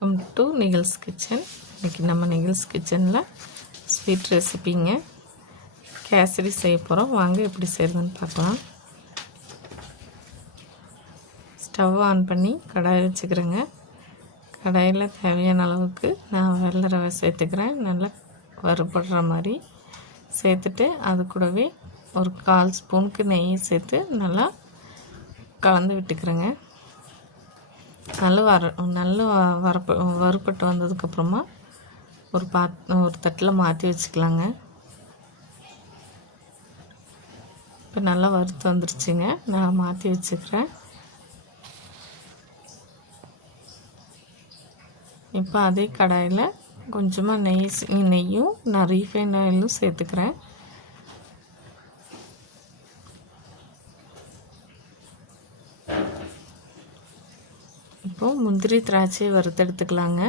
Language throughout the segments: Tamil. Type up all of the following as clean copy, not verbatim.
Welcome to Nikhil's kitchen. இன்றைக்கி நம்ம நிகில்ஸ் கிச்சனில் ஸ்வீட் ரெசிபிங்க கேசரி செய்ய போகிறோம். வாங்க எப்படி செய்கிறதுன்னு பார்க்கலாம். ஸ்டவ் ஆன் பண்ணி கடாய் வச்சுக்கிறேங்க. கடாயில் தேவையான அளவுக்கு நான் வெள்ளை ரவை சேர்த்துக்கிறேன். நல்லா வறுபடுற மாதிரி சேர்த்துட்டு அது கூடவே ஒரு 1/4 ஸ்பூனுக்கு நெய் சேர்த்து நல்லா கலந்து விட்டுக்கிறேங்க. நல்ல வறுப்பட்டு வந்ததுக்கப்புறமா ஒரு தட்டில் மாற்றி வச்சுக்கலாங்க. இப்போ நல்லா வறுத்து வந்துருச்சுங்க. நான் மாற்றி வச்சுக்கிறேன். இப்போ அதே கடாயில் கொஞ்சமாக நெய்யும் நான் ரீஃபைண்ட் ஆயிலும் சேர்த்துக்கிறேன். இப்போது முந்திரி திராட்சையை வறுத்தெடுத்துக்கலாங்க.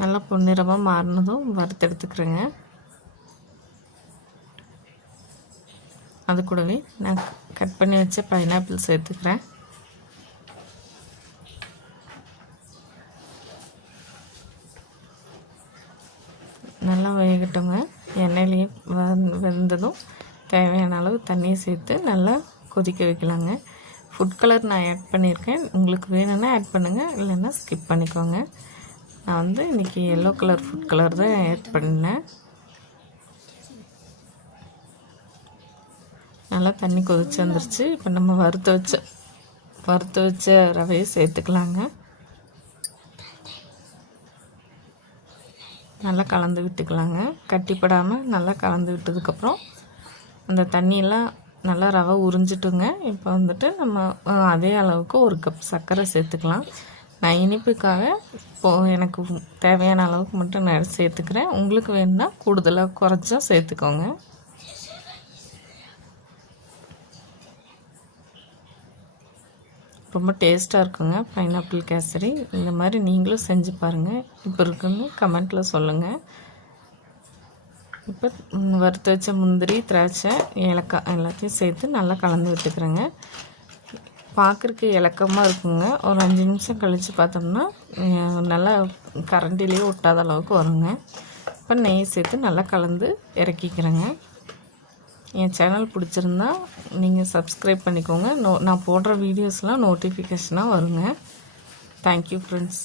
நல்லா பொன்னிறமாக மாறினதும் வறுத்தெடுத்துக்கிறேங்க. அது கூடவே நான் கட் பண்ணி வச்ச பைனாப்பிள் சேர்த்துக்கிறேன். நல்லா வேகட்டுங்க. எண்ணெயிலேயே வெந்ததும் தேவையான அளவு தண்ணியை சேர்த்து நல்லா கொதிக்க வைக்கலாங்க. ஃபுட் கலர் நான் ஆட் பண்ணியிருக்கேன். உங்களுக்கு வேணும்னா ஆட் பண்ணுங்கள், இல்லைன்னா ஸ்கிப் பண்ணிக்கோங்க. நான் இன்றைக்கி எல்லோ கலர் ஃபுட் கலர் தான் ஆட் பண்ணேன். நல்லா தண்ணி கொதிச்சு வந்துருச்சு. இப்போ நம்ம வறுத்து வச்ச ரவையை சேர்த்துக்கலாங்க. நல்லா கலந்து விட்டுக்கலாங்க. கட்டிப்படாமல் நல்லா கலந்து விட்டதுக்கப்புறம் அந்த தண்ணியெல்லாம் நல்லா ரவை உறிஞ்சிட்டுங்க. இப்போ நம்ம அதே அளவுக்கு 1 கப் சர்க்கரை சேர்த்துக்கலாம். நான் இனிப்புக்காக எனக்கு தேவையான அளவுக்கு மட்டும் நான் சேர்த்துக்கிறேன். உங்களுக்கு வேணும்னா கூடுதலாக குறைச்சா சேர்த்துக்கோங்க. ரொம்ப டேஸ்ட்டாக இருக்குங்க பைனாப்பிள் கேசரி. இந்த மாதிரி நீங்களும் செஞ்சு பாருங்கள். இப்போ இருக்குன்னு கமெண்ட்டில் சொல்லுங்கள். இப்போ வறுத்து வச்ச முந்திரி, திராட்சை, ஏலக்காய் எல்லாத்தையும் சேர்த்து நல்லா கலந்து விட்டுக்கிறேங்க. பார்க்குறக்கு இலக்கமாக இருக்குங்க. ஒரு 5 நிமிஷம் கழித்து பார்த்தோம்னா நல்லா கரண்டிலேயே ஒட்டாத அளவுக்கு வருங்க. இப்போ நெய் சேர்த்து நல்லா கலந்து இறக்கிக்கிறேங்க. என் சேனல் பிடிச்சிருந்தா நீங்கள் சப்ஸ்கிரைப் பண்ணிக்கோங்க. நான் போடுற வீடியோஸ்லாம் நோட்டிஃபிகேஷனாக வருங்க. Thank you friends.